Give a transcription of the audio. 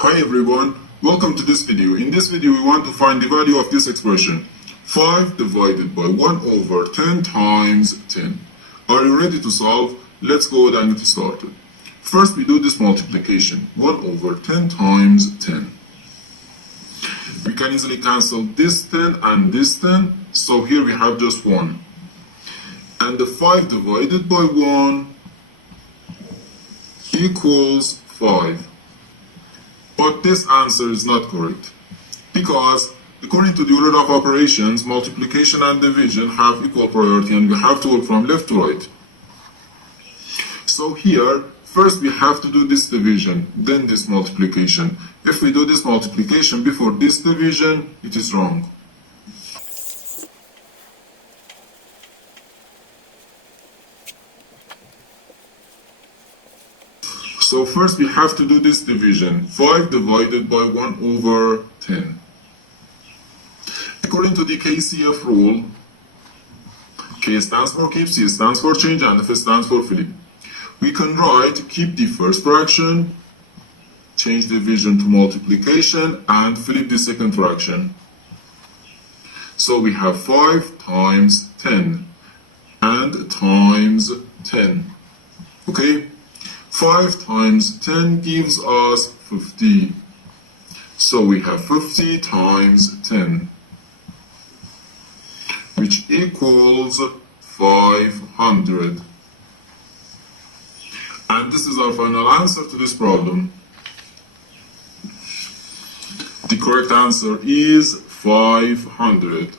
Hi everyone, welcome to this video. In this video we want to find the value of this expression 5 divided by 1 over 10 times 10. Are you ready to solve? Let's go ahead and get started. First we do this multiplication, 1 over 10 times 10. We can easily cancel this 10 and this 10, so here we have just 1. And the 5 divided by 1 equals 5. But this answer is not correct, because according to the order of operations, multiplication and division have equal priority and we have to work from left to right. So here, first we have to do this division, then this multiplication. If we do this multiplication before this division, it is wrong. So first we have to do this division, 5 divided by 1 over 10. According to the KCF rule, K stands for keep, C stands for change, and F stands for flip. We can write keep the first fraction, change division to multiplication, and flip the second fraction. So we have 5 times 10 and times 10. Okay? 5 times 10 gives us 50. So we have 50 times 10, which equals 500. And this is our final answer to this problem. The correct answer is 500.